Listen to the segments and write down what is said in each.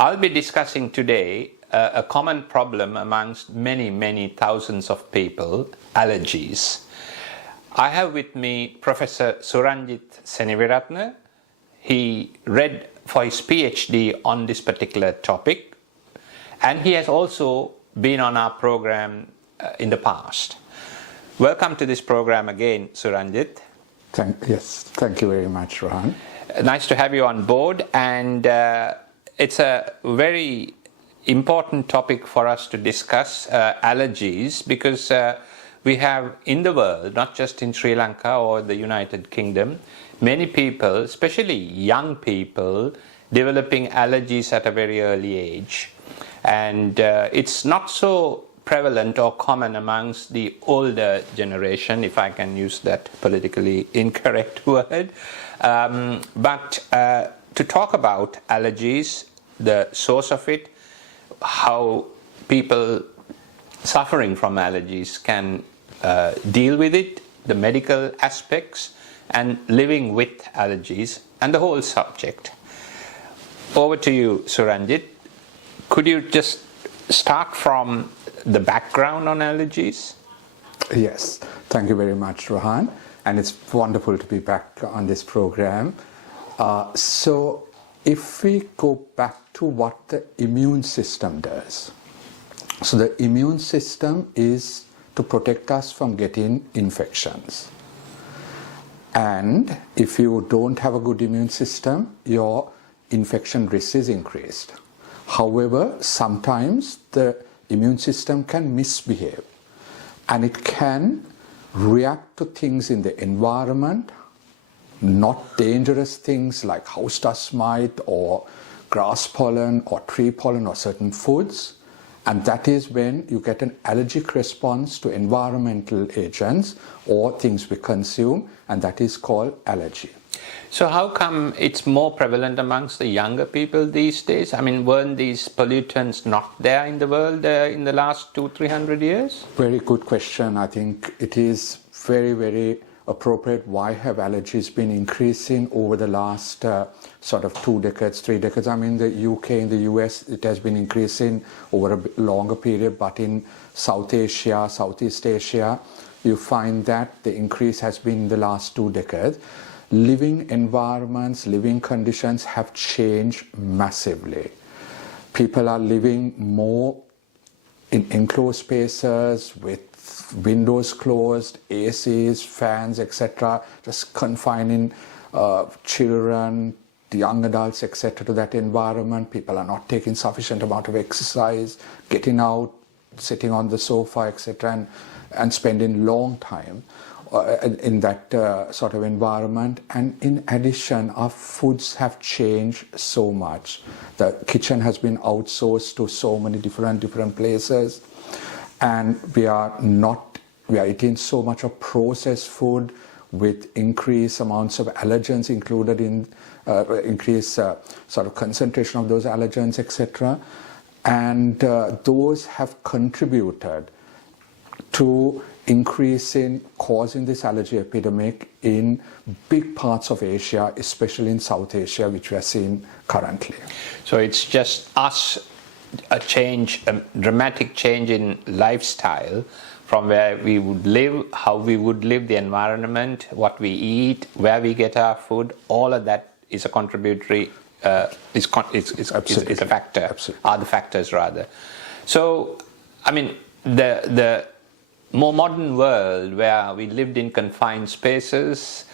I'll be discussing today a common problem amongst many thousands of people, allergies. I have with me Prof.Suranjith Seneviratne. He read for his PhD on this particular topic, and he has also been on our program in the past. Welcome to this program again, Suranjith. Thank you very much, Rohan. Nice to have you on board, and it's a very important topic for us to discuss, allergies, because we have in the world, not just in Sri Lanka or the United Kingdom, many people, especially young people, developing allergies at a very early age. And it's not so prevalent or common amongst the older generation, if I can use that politically incorrect word. But to talk about allergies, the source of it, how people suffering from allergies can deal with it, the medical aspects, and living with allergies, and the whole subject. Over to you, Suranjith. Could you just start from the background on allergies? Yes, thank you very much, Rohan. And it's wonderful to be back on this program. So if we go back to what the immune system does. So the immune system is to protect us from getting infections. And if you don't have a good immune system, your infection risk is increased. However, sometimes the immune system can misbehave, and it can react to things in the environment, not dangerous things like house dust mite or grass pollen or tree pollen or certain foods. And that is when you get an allergic response to environmental agents or things we consume, and that is called allergy. So how come it's more prevalent amongst the younger people these days? I mean, weren't these pollutants not there in the world in the last 200-300 years? Very good question. I think it is very appropriate. Why have allergies been increasing over the last sort of 2 decades, 3 decades? I mean, the UK, in the US, it has been increasing over a longer period, but in South Asia, Southeast Asia, you find that the increase has been in the last 2 decades. Living environments, living conditions have changed massively. People are living more in enclosed spaces with windows closed, ACs, fans, etc., just confining children, young adults, etc., to that environment. People are not taking sufficient amount of exercise, getting out, sitting on the sofa, etc., and spending long time in that sort of environment. And in addition, our foods have changed so much. The kitchen has been outsourced to so many different places, and we are eating so much of processed food with increased amounts of allergens included in increased sort of concentration of those allergens, etc. And those have contributed to causing this allergy epidemic in big parts of Asia, especially in South Asia, which we are seeing currently. So it's just a dramatic change in lifestyle from where we would live, how we would live, the environment, what we eat, where we get our food. All of that is a contributory, is a factor. Absolutely. Are the factors rather. So, I mean, the more modern world where we lived in confined spaces,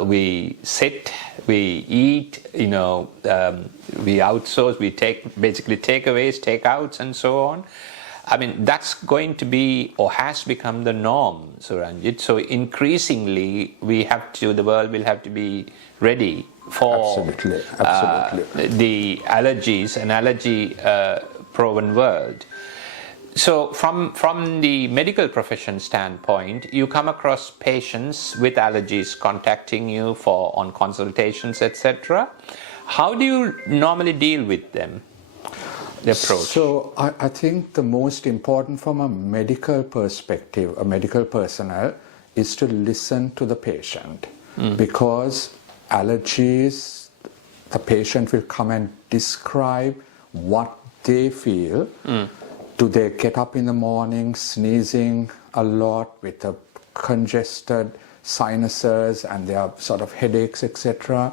we sit, we eat, we outsource, we basically takeaways, takeouts, and so on. I mean, that's going to be or has become the norm, Suranjith. So increasingly, the world will have to be ready for the allergies, an allergy-proven world. So from the medical profession standpoint, you come across patients with allergies contacting you on consultations, etc. How do you normally deal with them? The approach? So I think the most important from a medical perspective, a medical personnel, is to listen to the patient. Because allergies, the patient will come and describe what they feel. Do they get up in the morning sneezing a lot with a congested sinuses and they are sort of headaches, etc.?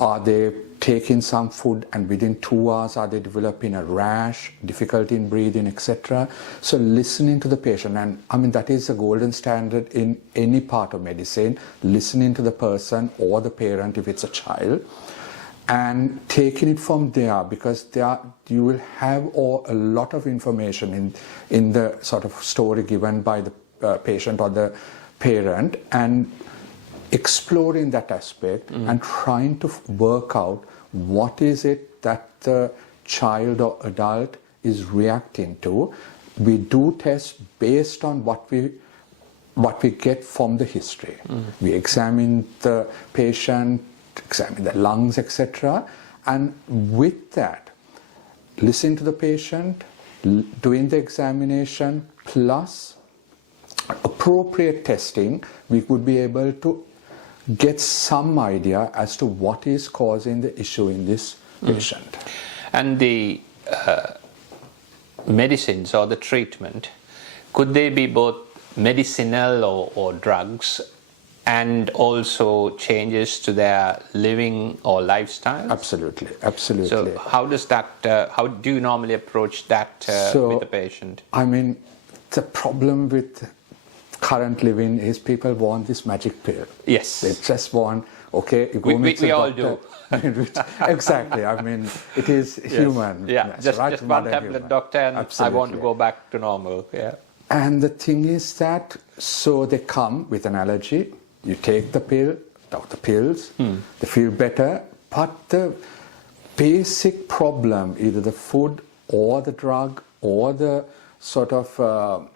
Are they taking some food and within 2 hours are they developing a rash, difficulty in breathing, etc.? So listening to the patient, and I mean that is a golden standard in any part of medicine, listening to the person or the parent if it's a child, and taking it from there, because you will have a lot of information in the sort of story given by the patient or the parent, and exploring that aspect and trying to work out what is it that the child or adult is reacting to. We do tests based on what we get from the history. We examine the patient, examine the lungs, etc. And with that, listening to the patient, doing the examination, plus appropriate testing, we could be able to get some idea as to what is causing the issue in this patient. And the medicines or the treatment, could they be both medicinal or drugs, and also changes to their living or lifestyle? Absolutely, absolutely. So how does that, how do you normally approach that with the patient? I mean, the problem with current living is people want this magic pill. Yes. They just want, okay, you go meet we the all doctor. do. Exactly. I mean, it is human. Yeah, Yes, just one tablet, doctor, and Absolutely. I want to go back to normal. Yeah. And the thing is that, so they come with an allergy, you take the pill, the pills, they feel better, but the basic problem, either the food or the drug or the sort of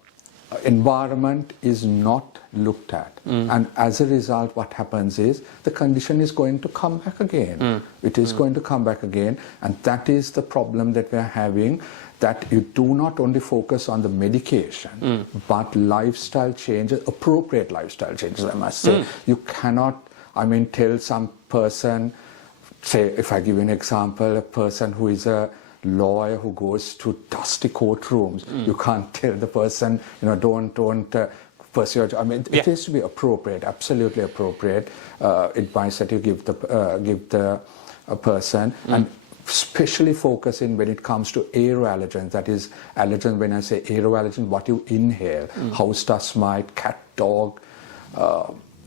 environment is not looked at. And as a result, what happens is the condition is going to come back again. It is going to come back again, and that is the problem that we are having, that you do not only focus on the medication, but lifestyle changes, appropriate lifestyle changes, I must say. You cannot, I mean, tell some person, say, if I give you an example, a person who is a lawyer who goes to dusty courtrooms, you can't tell the person, don't pursue your job. I mean, it has to be appropriate, absolutely appropriate advice that you give the person, and especially focusing when it comes to aeroallergens. That is, allergens, when I say aeroallergen, what you inhale, house dust mite, cat, dog,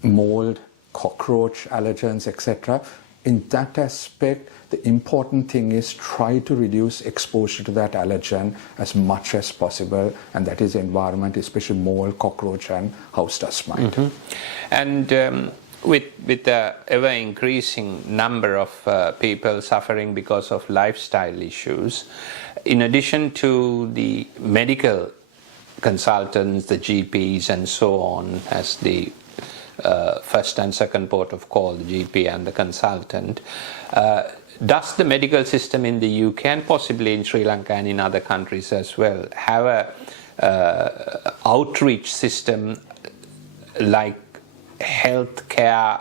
mold, cockroach allergens, etc. In that aspect, the important thing is try to reduce exposure to that allergen as much as possible, and that is environment, especially mold, cockroach, and house dust mite. And with the ever increasing number of people suffering because of lifestyle issues, in addition to the medical consultants, the GPs and so on, as the first and second port of call, the GP and the consultant, does the medical system in the UK and possibly in Sri Lanka and in other countries as well have a outreach system like healthcare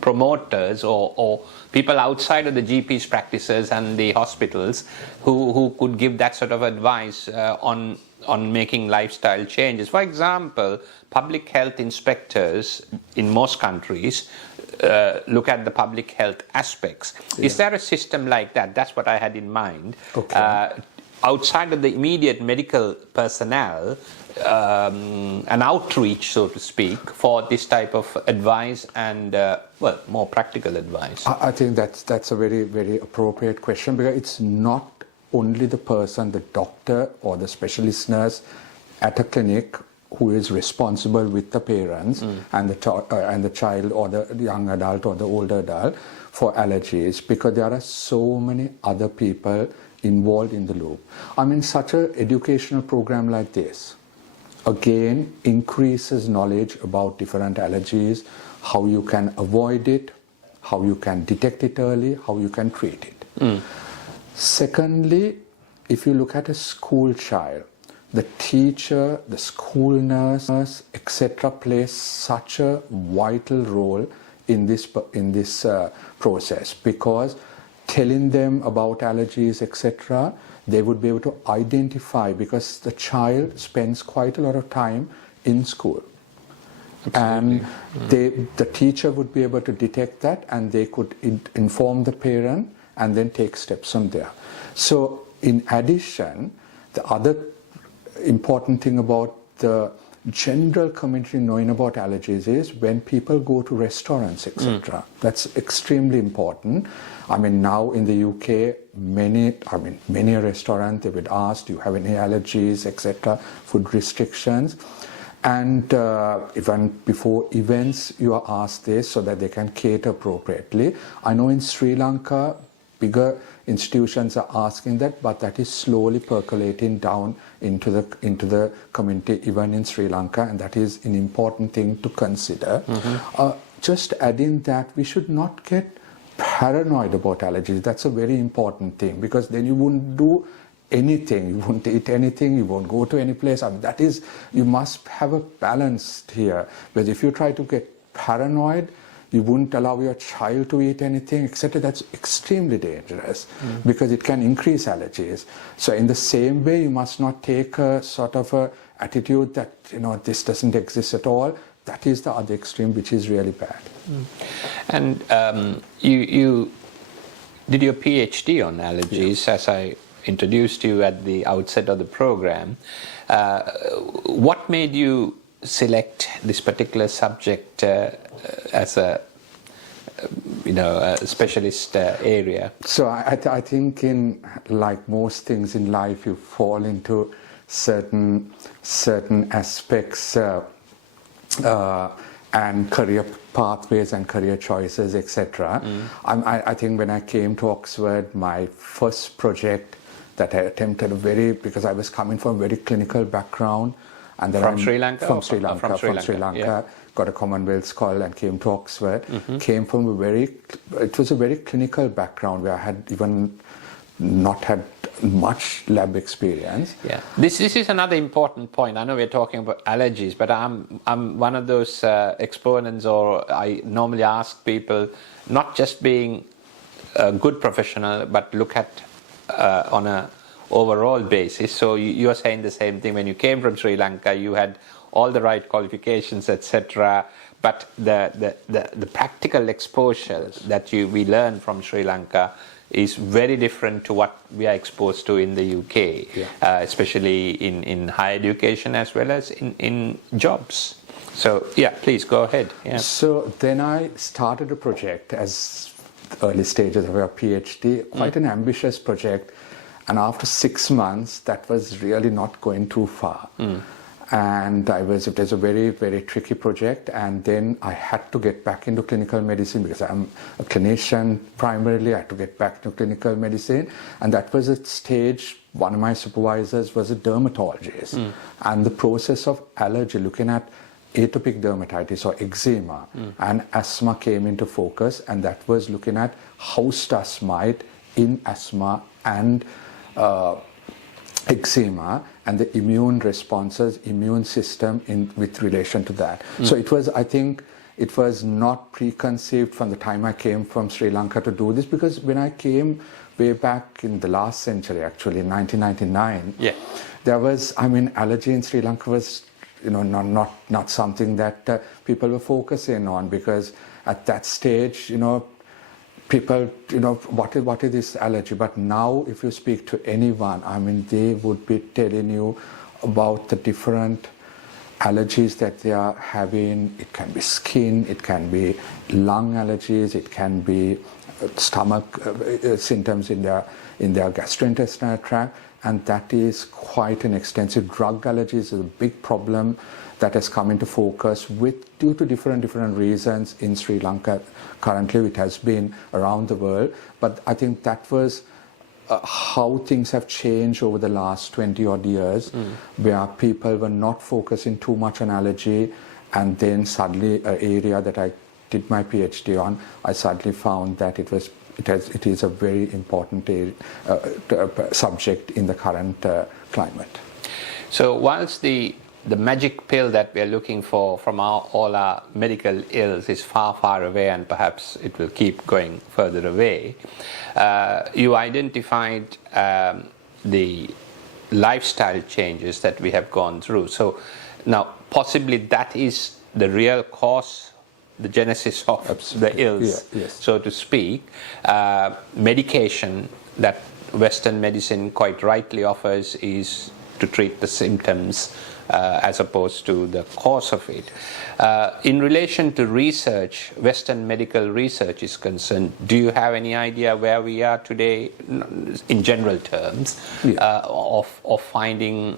promoters or people outside of the GP's practices and the hospitals who could give that sort of advice on making lifestyle changes? For example, public health inspectors in most countries look at the public health aspects. Is there a system like that? That's what I had in mind. Outside of the immediate medical personnel, an outreach, so to speak, for this type of advice and, more practical advice? I think that's a very, very appropriate question, because it's not only the person, the doctor or the specialist nurse at a clinic who is responsible with the parents and the child or the young adult or the older adult for allergies, because there are so many other people involved in the loop. I mean, such an educational program like this, again, increases knowledge about different allergies, how you can avoid it, how you can detect it early, how you can treat it. Secondly, if you look at a school child, the teacher, the school nurse, etc., plays such a vital role in this process, because telling them about allergies, etc., they would be able to identify, because the child spends quite a lot of time in school. Absolutely. And the teacher would be able to detect that, and they could inform the parent and then take steps from there. So in addition, the other important thing about the general community knowing about allergies is when people go to restaurants, etc. That's extremely important. I mean, now in the UK, many restaurants, they would ask, do you have any allergies, etc., food restrictions. And even before events, you are asked this so that they can cater appropriately. I know in Sri Lanka, bigger institutions are asking that, but that is slowly percolating down into the community, even in Sri Lanka, and that is an important thing to consider. Just adding that, we should not get paranoid about allergies. That's a very important thing, because then you wouldn't do anything, you won't eat anything, you won't go to any place. I mean, that is, you must have a balance here. But if you try to get paranoid, you wouldn't allow your child to eat anything, etc. That's extremely dangerous because it can increase allergies. So in the same way, you must not take a sort of a attitude that, you know, this doesn't exist at all. That is the other extreme, which is really bad. And you did your PhD on allergies, as I introduced you at the outset of the program. What made you select this particular subject as a specialist area? So I think, in like most things in life, you fall into certain aspects and career pathways and career choices, etc. I think when I came to Oxford, my first project that I attempted because I was coming from a very clinical background. And then From Sri Lanka? From Sri Lanka. Yeah. Got a Commonwealth Scholar and came to Oxford. Came from it was a very clinical background where I had even not had much lab experience. Yeah, this is another important point. I know we're talking about allergies, but I'm one of those exponents, or I normally ask people not just being a good professional, but look at on a overall basis. So you are saying the same thing. When you came from Sri Lanka, you had all the right qualifications, etc. But the practical exposure that we learn from Sri Lanka is very different to what we are exposed to in the UK, especially in higher education as well as in jobs. So yeah, please go ahead. Yeah. So then I started a project as early stages of a PhD, quite an ambitious project. And after 6 months, that was really not going too far. And it was a very, very tricky project. And then I had to get back into clinical medicine because I'm a clinician primarily. I had to get back to clinical medicine. And that was a stage, one of my supervisors was a dermatologist. And the process of allergy, looking at atopic dermatitis or eczema and asthma came into focus. And that was looking at house dust mite in asthma and eczema and the immune responses, immune system with relation to that. So it was, I think, it was not preconceived from the time I came from Sri Lanka to do this, because when I came way back in the last century, actually in 1999, there was, allergy in Sri Lanka was, not something that people were focusing on, because at that stage, people, what is this allergy? But now, if you speak to anyone, they would be telling you about the different allergies that they are having. It can be skin, it can be lung allergies, it can be stomach symptoms in their gastrointestinal tract, and that is quite an extensive. Drug allergies is a big problem that has come into focus due to different reasons in Sri Lanka. Currently, it has been around the world, but I think that was how things have changed over the last 20 odd years, where people were not focusing too much on allergy, and then suddenly an area that I did my PhD on, I suddenly found that it is a very important subject in the current climate. So whilst the the magic pill that we're looking for from all our medical ills is far, far away, and perhaps it will keep going further away. You identified the lifestyle changes that we have gone through. So now possibly that is the real cause, the genesis of the ills, so to speak. Medication that Western medicine quite rightly offers is to treat the symptoms as opposed to the cause of it. In relation to research, Western medical research is concerned, do you have any idea where we are today in general terms of finding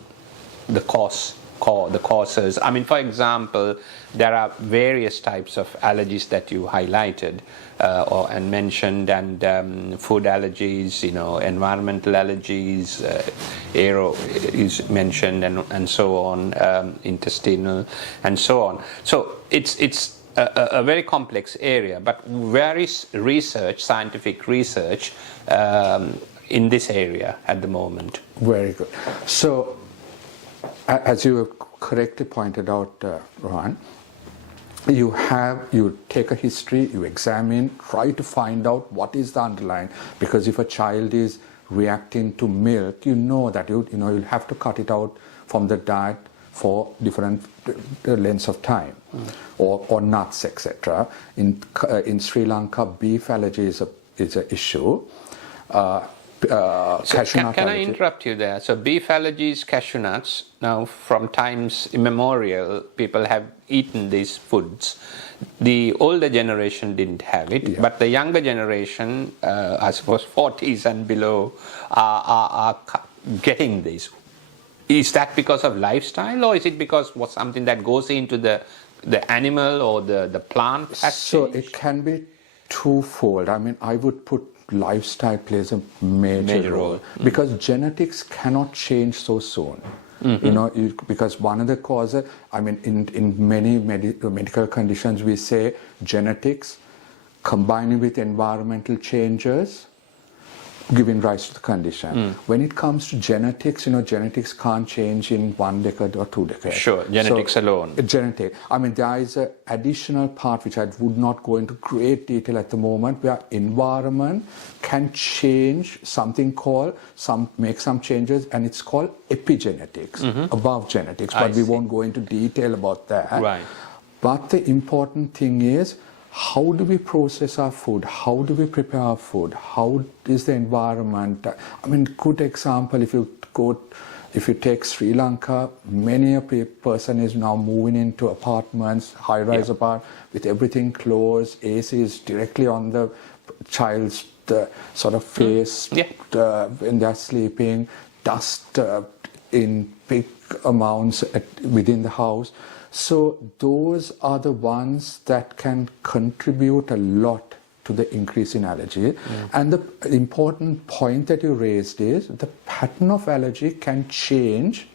the causes? I mean, for example, there are various types of allergies that you highlighted and mentioned, and food allergies, environmental allergies, aero is mentioned, and so on, intestinal, and so on. So it's a very complex area, but where is research, scientific research, in this area at the moment? Very good. So, as you have correctly pointed out, Rohan, you take a history, you examine, try to find out what is the underlying, because if a child is reacting to milk, you know that you'll have to cut it out from the diet for different lengths of time, or nuts, etc. In Sri Lanka, beef allergy is an issue. Can I interrupt you there? So beef allergies, cashew nuts, now from times immemorial, people have eaten these foods. The older generation didn't have it, but the younger generation, I suppose 40s and below, are getting this. Is that because of lifestyle, or is it because something that goes into the animal or the plant? So it can be twofold. I mean, I would put lifestyle plays a major role, because genetics cannot change so soon. Because one of the causes, I mean, in many medical conditions, we say genetics combining with environmental changes giving rise to the condition. When it comes to genetics, genetics can't change in 1 decade or 2 decades. Sure, genetics alone. Genetic. I mean, there is an additional part which I would not go into great detail at the moment, where environment can change something called, make some changes, and it's called epigenetics, above genetics, but we won't go into detail about that. Right. But the important thing is, how do we process our food? How do we prepare our food? How is the environment? I mean, good example, if you take Sri Lanka, many a person is now moving into apartments, high-rise apartments, with everything closed, AC is directly on the child's sort of face when they're sleeping, dust in big amounts within the house. So those are the ones that can contribute a lot to the increase in allergy. And the important point that you raised is the pattern of allergy can change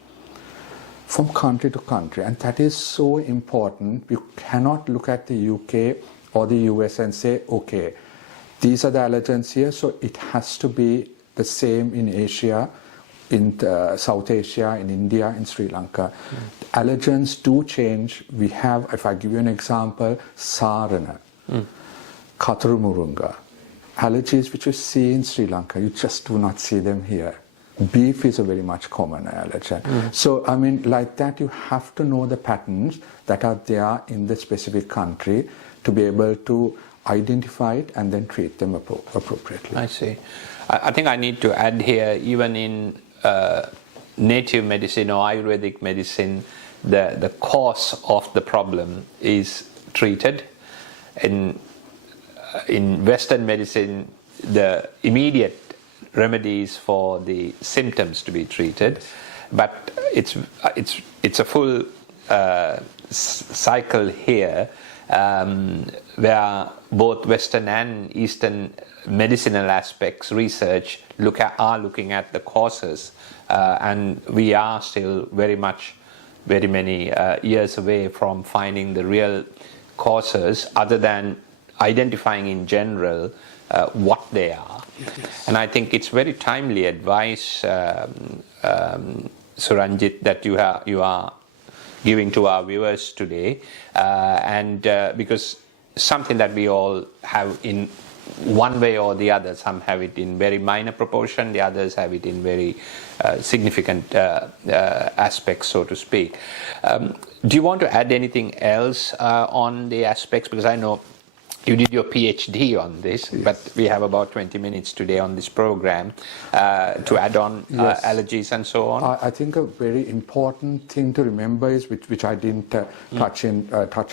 from country to country, and that is so important. You cannot look at the UK or the US and say, okay, these are the allergens here, so it has to be the same in Asia, in South Asia, in India, in Sri Lanka. Allergens do change. We have, if I give you an example, sarana, katurumurunga. Allergies which you see in Sri Lanka, you just do not see them here. Beef is a very much common allergen. So, I mean, like that, you have to know the patterns that are there in the specific country to be able to identify it and then treat them appropriately. I see. I think I need to add here, even in native medicine or Ayurvedic medicine, the cause of the problem is treated. In Western medicine, the immediate remedies for the symptoms to be treated, but it's a full cycle here, where both Western and Eastern medicinal aspects research are looking at the causes, and we are still very many years away from finding the real causes, other than identifying in general what they are. And I think it's very timely advice, Suranjith, that you are giving to our viewers today, and because something that we all have in one way or the other. Some have it in very minor proportion, the others have it in very significant aspects, so to speak. Do you want to add anything else on the aspects? Because I know you did your PhD on this, yes, but we have about 20 minutes today on this program to add on yes, allergies and so on. I think a very important thing to remember is, which I didn't touch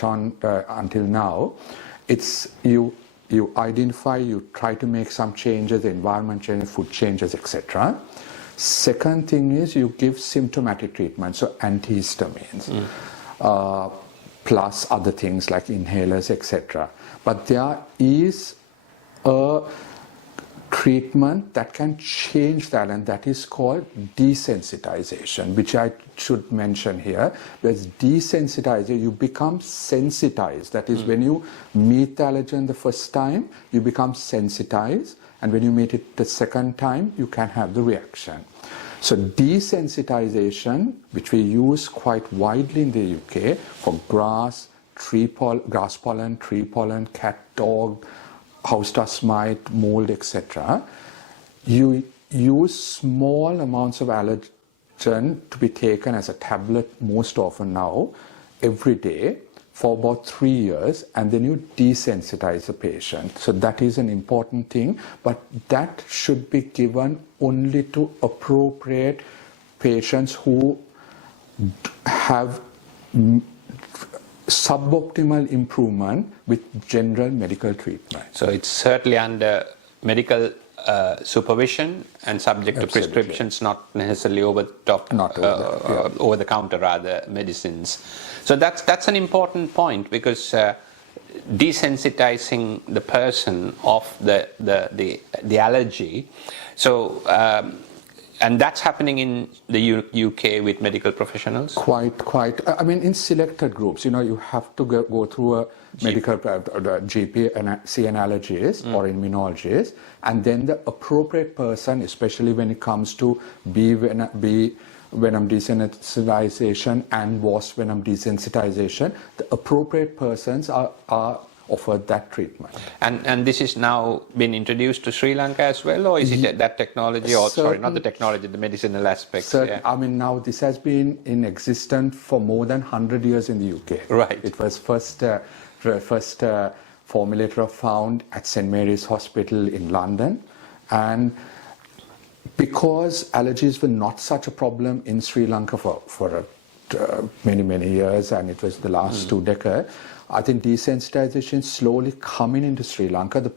on until now, it's you identify, you try to make some changes, environment changes, food changes, etc. Second thing is you give symptomatic treatment, so antihistamines, plus other things like inhalers, etc. But there is a treatment that can change that, and that is called desensitization, which I should mention here. Because desensitization, you become sensitized. That is, when you meet the allergen the first time, you become sensitized, and when you meet it the second time, you can have the reaction. So desensitization, which we use quite widely in the UK for grass pollen, tree pollen, cat, dog, house dust mite, mold, etc. You use small amounts of allergen to be taken as a tablet most often now, every day, for about 3 years, and then you desensitize the patient. So that is an important thing, but that should be given only to appropriate patients who have suboptimal improvement with general medical treatment. So it's certainly under medical supervision and subject Absolutely. to prescriptions, not necessarily over the top, over the counter rather medicines. So that's an important point, because desensitizing the person of the allergy. So and that's happening in the UK with medical professionals? Quite. I mean, in selected groups, you have to go through a medical GP and see an allergist or immunologist, and then the appropriate person, especially when it comes to B venom desensitization and was venom desensitization, the appropriate persons are offered that treatment. And this is now been introduced to Sri Lanka as well, or is it that technology, or sorry, not the technology, the medicinal aspects? Yeah. I mean, now this has been in existence for more than 100 years in the UK. Right. It was first formulator found at St. Mary's Hospital in London, and because allergies were not such a problem in Sri Lanka for many years, and it was the last 2 decades, I think desensitization slowly coming into Sri Lanka. The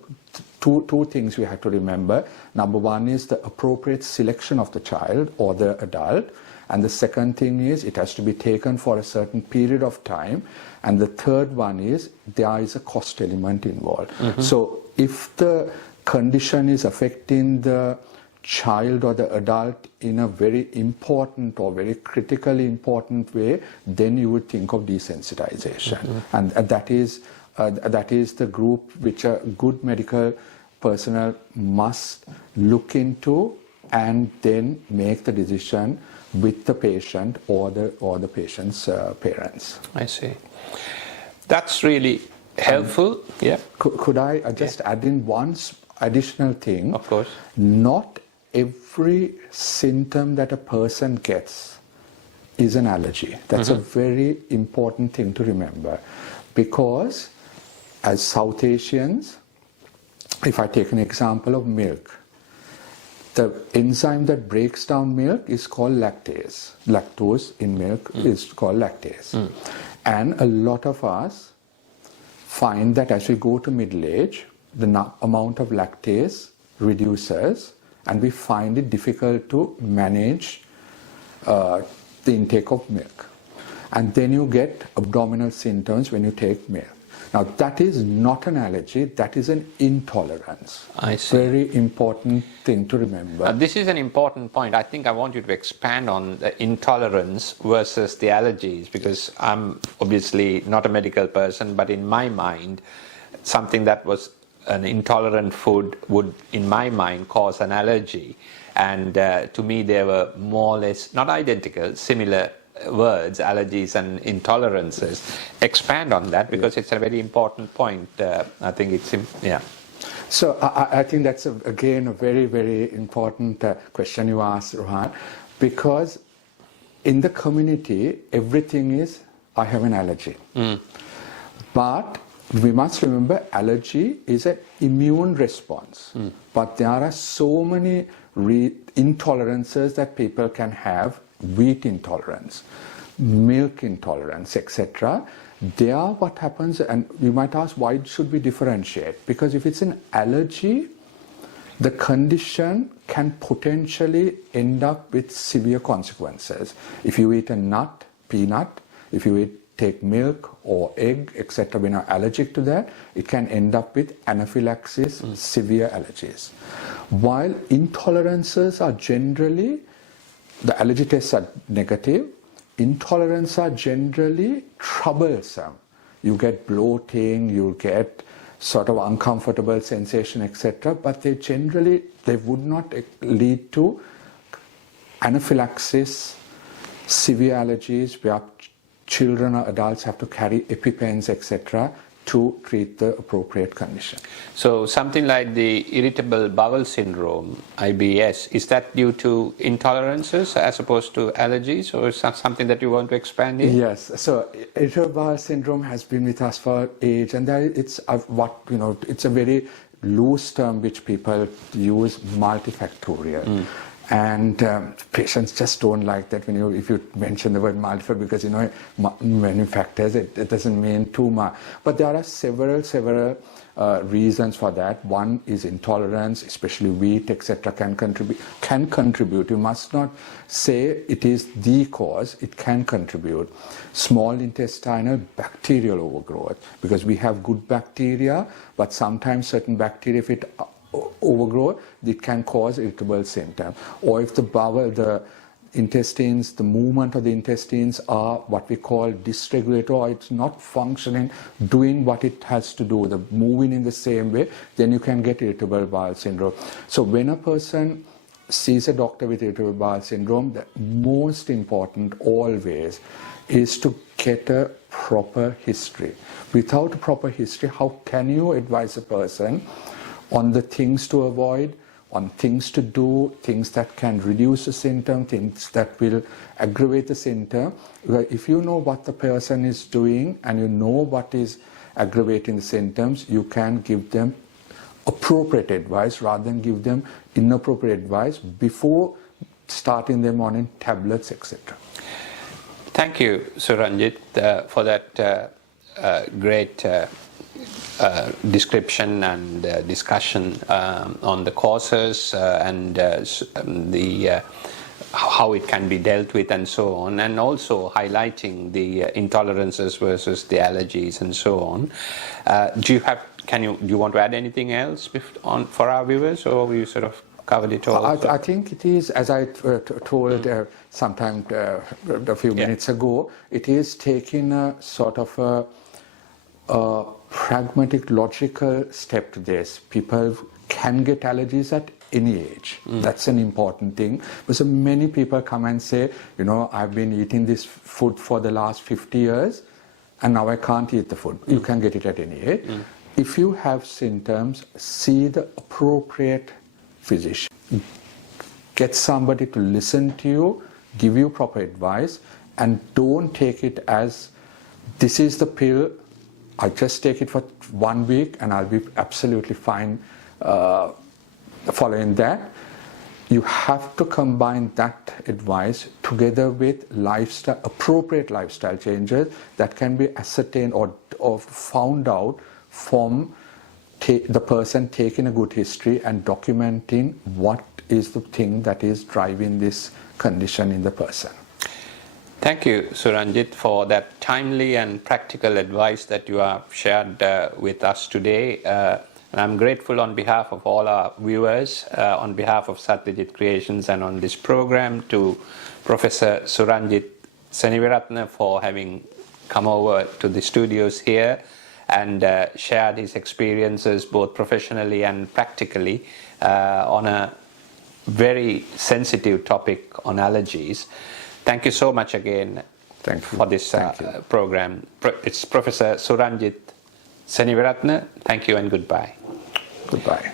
two things we have to remember. Number one is the appropriate selection of the child or the adult. And the second thing is it has to be taken for a certain period of time. And the third one is there is a cost element involved. So if the condition is affecting the child or the adult in a very important or very critically important way, then you would think of desensitization. And that is the group which a good medical personnel must look into, and then make the decision with the patient or the patient's parents. I see. That's really helpful. Yeah. Could I just add in one additional thing? Of course. Not every symptom that a person gets is an allergy. That's a very important thing to remember, because as South Asians, if I take an example of milk, the enzyme that breaks down milk is called lactase. Lactose in milk is called lactase. And a lot of us find that as we go to middle age, the amount of lactase reduces, and we find it difficult to manage the intake of milk. And then you get abdominal symptoms when you take milk. Now, that is not an allergy, that is an intolerance. I see. Very important thing to remember. This is an important point. I think I want you to expand on the intolerance versus the allergies, because I'm obviously not a medical person, but in my mind, something that was an intolerant food would, in my mind, cause an allergy. And to me, they were more or less, not identical, similar words, allergies and intolerances. Expand on that, because it's a very important point. I think it's, yeah. So I think that's, again, a very, very important question you asked, Rohan, because in the community, everything is, I have an allergy. But we must remember, allergy is an immune response. But there are so many intolerances that people can have: wheat intolerance, milk intolerance, etc. There, what happens, and you might ask, why should we differentiate? Because if it's an allergy, the condition can potentially end up with severe consequences. If you eat a nut, peanut, if you take milk or egg, etc., when you're allergic to that, it can end up with anaphylaxis, severe allergies. While intolerances are generally, the allergy tests are negative, intolerances are generally troublesome. You get bloating, you get sort of uncomfortable sensation, etc., but they would not lead to anaphylaxis, severe allergies where children or adults have to carry EpiPens, etc., to treat the appropriate condition. So something like the irritable bowel syndrome, IBS, is that due to intolerances as opposed to allergies, or is that something that you want to expand in? Yes. So irritable bowel syndrome has been with us for age, and it's it's a very loose term which people use, multifactorial. And patients just don't like that if you mention the word multifactorial, because many factors, it doesn't mean too much. But there are several reasons for that. One is intolerance, especially wheat, etc., can contribute. You must not say it is the cause. It can contribute. Small intestinal bacterial overgrowth, because we have good bacteria, but sometimes certain bacteria, if it overgrowth, it can cause irritable symptom. Or if the intestines, the movement of the intestines are what we call dysregulated, or it's not functioning, doing what it has to do, the moving in the same way, then you can get irritable bowel syndrome. So when a person sees a doctor with irritable bowel syndrome, the most important always is to get a proper history. Without a proper history, how can you advise a person on the things to avoid, on things to do, things that can reduce the symptom, things that will aggravate the symptom? If you know what the person is doing and you know what is aggravating the symptoms, you can give them appropriate advice rather than give them inappropriate advice before starting them on tablets, etc. Thank you, Suranjith, for that great description and discussion on the causes and how it can be dealt with and so on, and also highlighting the intolerances versus the allergies and so on. Do you want to add anything else for our viewers, or we sort of covered it all? I think it is, as I told sometime a few minutes ago, it is taking a sort of a pragmatic, logical step to this. People can get allergies at any age. That's an important thing. Because many people come and say, I've been eating this food for the last 50 years and now I can't eat the food. You can get it at any age. If you have symptoms, see the appropriate physician. Get somebody to listen to you, give you proper advice, and don't take it as, this is the pill, I just take it for 1 week and I'll be absolutely fine following that. You have to combine that advice together with appropriate lifestyle changes that can be ascertained or found out from the person taking a good history and documenting what is the thing that is driving this condition in the person. Thank you, Suranjith, for that timely and practical advice that you have shared with us today. And I'm grateful on behalf of all our viewers, on behalf of Sathyajith Creations and on this program, to Professor Suranjith Seneviratne for having come over to the studios here and shared his experiences both professionally and practically on a very sensitive topic on allergies. Thank you so much again for this program. It's Professor Suranjith Seneviratne. Thank you and goodbye. Goodbye.